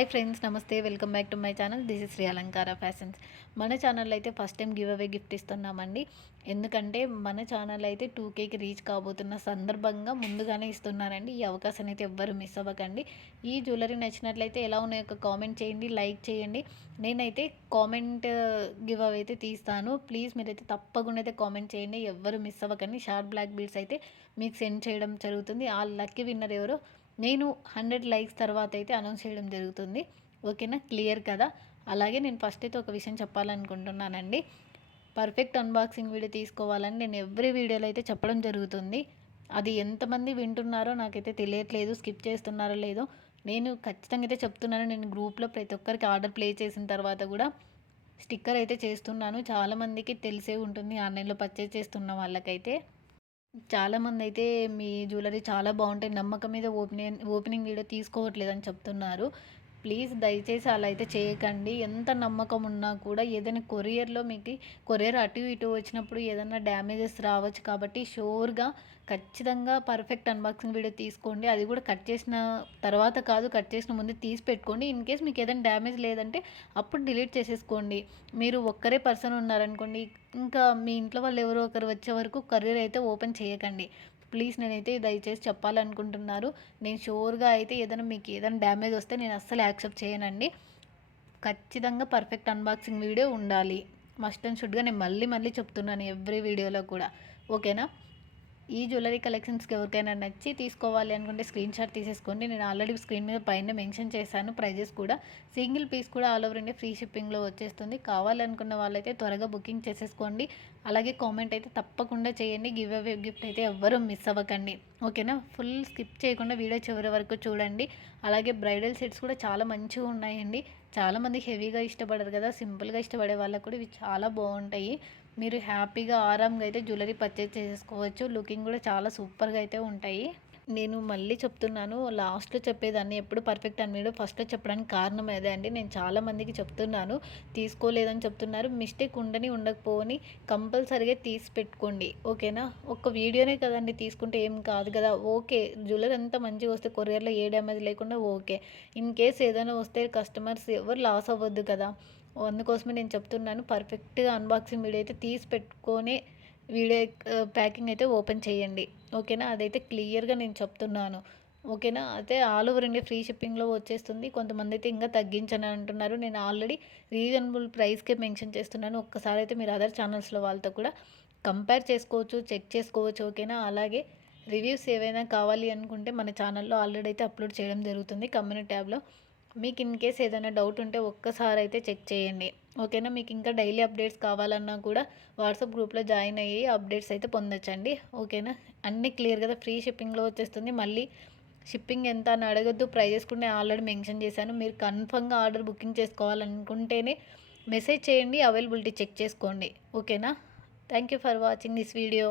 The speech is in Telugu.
హాయ్ ఫ్రెండ్స్, నమస్తే. Welcome back to my channel. This is Shri Alankara fashions. మన ఛానల్ అయితే first time giveaway gift ఇస్తున్నామండి. ఎందుకంటే మన ఛానల్ అయితే 2Kకి రీచ్ కాబోతున్న సందర్భంగా ముందుగానే ఇస్తున్నానండి. ఈ అవకాశాన్ని అయితే ఎవ్వరు మిస్ అవ్వకండి. ఈ జ్యువెలరీ నచ్చినట్లయితే ఎలా ఉన్నాయో ఒక కామెంట్ చేయండి, లైక్ చేయండి. నేనైతే కామెంట్ గివ్ అవే అయితే తీస్తాను. ప్లీజ్ మీరైతే తప్పకుండా అయితే కామెంట్ చేయండి, ఎవ్వరు మిస్ అవ్వకండి. షార్ట్ బ్లాక్ బీడ్స్ అయితే మీకు సెండ్ చేయడం జరుగుతుంది. ఆ లక్కీ విన్నర్ ఎవరో నేను 100 లైక్స్ తర్వాత అయితే అనౌన్స్ చేయడం జరుగుతుంది. ఓకేనా, క్లియర్ కదా? అలాగే నేను ఫస్ట్ అయితే ఒక విషయం చెప్పాలనుకుంటున్నానండి. పర్ఫెక్ట్ అన్బాక్సింగ్ వీడియో తీసుకోవాలని నేను ఎవ్రీ వీడియోలో అయితే చెప్పడం జరుగుతుంది. అది ఎంతమంది వింటున్నారో నాకైతే తెలియట్లేదు, స్కిప్ చేస్తున్నారో లేదో. నేను ఖచ్చితంగా అయితే చెప్తున్నాను. నేను గ్రూప్లో ప్రతి ఒక్కరికి ఆర్డర్ ప్లే చేసిన తర్వాత కూడా స్టిక్కర్ అయితే చేస్తున్నాను. చాలామందికి తెలిసే ఉంటుంది, ఆన్లైన్లో పర్చేజ్ చేస్తున్న వాళ్ళకైతే. చాలామందైతే మీ జ్యువెలరీ చాలా బాగుంటాయి, నమ్మకం మీద ఓపెనింగ్ వీడియో తీసుకోవట్లేదని చెప్తున్నారు. ప్లీజ్ దయచేసి అలా అయితే చేయకండి. ఎంత నమ్మకం ఉన్నా కూడా ఏదైనా కొరియర్లో మీకు కొరియర్ అటు ఇటు వచ్చినప్పుడు ఏదైనా డ్యామేజెస్ రావచ్చు. కాబట్టి షూర్గా ఖచ్చితంగా పర్ఫెక్ట్ అన్బాక్సింగ్ వీడియో తీసుకోండి. అది కూడా కట్ చేసిన తర్వాత కాదు, కట్ చేసిన ముందే తీసి పెట్టుకోండి. ఇన్ కేస్ మీకు ఏదైనా డ్యామేజ్ లేదంటే అప్పుడు డిలీట్ చేసేసుకోండి. మీరు ఒక్కరే పర్సన్ ఉన్నారనుకోండి, ఇంకా మీ ఇంట్లో వాళ్ళు ఎవరో ఒకరు వచ్చే వరకు కొరియర్ అయితే ఓపెన్ చేయకండి. ప్లీజ్ నేనైతే దయచేసి చెప్పాలనుకుంటున్నారు. నేను షూర్గా అయితే ఏదైనా మీకు ఏదైనా డ్యామేజ్ వస్తే నేను అస్సలు యాక్సెప్ట్ చేయనండి. ఖచ్చితంగా పర్ఫెక్ట్ అన్బాక్సింగ్ వీడియో ఉండాలి. మస్ట్ అండ్ షుడ్గా నేను మళ్ళీ మళ్ళీ చెప్తున్నాను ఎవ్రీ వీడియోలో కూడా. ఓకేనా? ఈ జ్యువెలరీ కలెక్షన్స్కి ఎవరికైనా నచ్చి తీసుకోవాలి అనుకుంటే స్క్రీన్ షాట్ తీసేసుకోండి. నేను ఆల్రెడీ స్క్రీన్ మీద పైన మెన్షన్ చేశాను ప్రైజెస్ కూడా. సింగిల్ పీస్ కూడా ఆల్ ఓవర్ ఇండియా ఫ్రీ షిప్పింగ్లో వచ్చేస్తుంది. కావాలనుకున్న వాళ్ళైతే త్వరగా బుకింగ్ చేసేసుకోండి. అలాగే కామెంట్ అయితే తప్పకుండా చేయండి. గివ్ అవే గిఫ్ట్ అయితే ఎవ్వరూ మిస్ అవ్వకండి. ఓకేనా? ఫుల్ స్కిప్ చేయకుండా వీడియో చివరి వరకు చూడండి. అలాగే బ్రైడల్ సెట్స్ కూడా చాలా మంచిగా ఉన్నాయండి. చాలామంది హెవీగా ఇష్టపడరు కదా, సింపుల్గా ఇష్టపడే వాళ్ళకు కూడా ఇవి చాలా బాగుంటాయి. మీరు హ్యాపీగా ఆరాంగా అయితే జ్యువెలరీ పర్చేజ్ చేసుకోవచ్చు. లుకింగ్ కూడా చాలా సూపర్గా అయితే ఉంటాయి. నేను మళ్ళీ చెప్తున్నాను, లాస్ట్లో చెప్పేదాన్ని ఎప్పుడు పర్ఫెక్ట్ అని మీరు ఫస్ట్లో చెప్పడానికి కారణం అదే అండి. నేను చాలామందికి చెప్తున్నాను, తీసుకోలేదని చెప్తున్నారు. మిస్టేక్ ఉండని ఉండకపోని కంపల్సరీగా తీసి పెట్టుకోండి. ఓకేనా? ఒక్క వీడియోనే కదండి, తీసుకుంటే ఏం కాదు కదా. ఓకే, జ్యువెలరీ అంతా మంచిగా వస్తే కొరియర్లో ఏ డ్యామేజ్ లేకుండా ఓకే. ఇన్ కేస్ ఏదైనా వస్తే కస్టమర్స్ ఎవరు లాస్ అవ్వద్దు కదా. అందుకోసమే నేను చెప్తున్నాను, పర్ఫెక్ట్గా అన్బాక్సింగ్ వీడియో అయితే తీసి పెట్టుకొని వీడియో ప్యాకింగ్ అయితే ఓపెన్ చేయండి. ఓకేనా? అదైతే క్లియర్గా నేను చెప్తున్నాను. ఓకేనా? అయితే ఆల్ ఓవర్ ఇండియా ఫ్రీ షిప్పింగ్లో వచ్చేస్తుంది. కొంతమంది అయితే ఇంకా తగ్గించని అంటున్నారు. నేను ఆల్రెడీ రీజనబుల్ ప్రైస్కే మెన్షన్ చేస్తున్నాను. ఒక్కసారి అయితే మీరు అదర్ ఛానల్స్లో వాళ్ళతో కూడా కంపేర్ చేసుకోవచ్చు, చెక్ చేసుకోవచ్చు. ఓకేనా? అలాగే రివ్యూస్ ఏవైనా కావాలి అనుకుంటే మన ఛానల్లో ఆల్రెడీ అయితే అప్లోడ్ చేయడం జరుగుతుంది కమ్యూనిటీ ట్యాబ్లో. మీకు ఇన్ కేస్ ఏదైనా డౌట్ ఉంటే ఒక్కసారి అయితే చెక్ చేయండి. ఓకేనా? మీకు ఇంకా డైలీ అప్డేట్స్ కావాలన్నా కూడా వాట్సాప్ గ్రూప్లో జాయిన్ అయ్యి అప్డేట్స్ అయితే పొందొచ్చండి. ఓకేనా? అన్నీ క్లియర్ కదా. ఫ్రీ షిప్పింగ్లో వచ్చేస్తుంది. మళ్ళీ షిప్పింగ్ ఎంత అని అడగద్దు. ప్రైజెస్ కూడా నేను ఆల్రెడీ మెన్షన్ చేశాను. మీరు కన్ఫర్మ్గా ఆర్డర్ బుకింగ్ చేసుకోవాలనుకుంటేనే మెసేజ్ చేయండి, అవైలబిలిటీ చెక్ చేసుకోండి. ఓకేనా? Thank you for watching this video.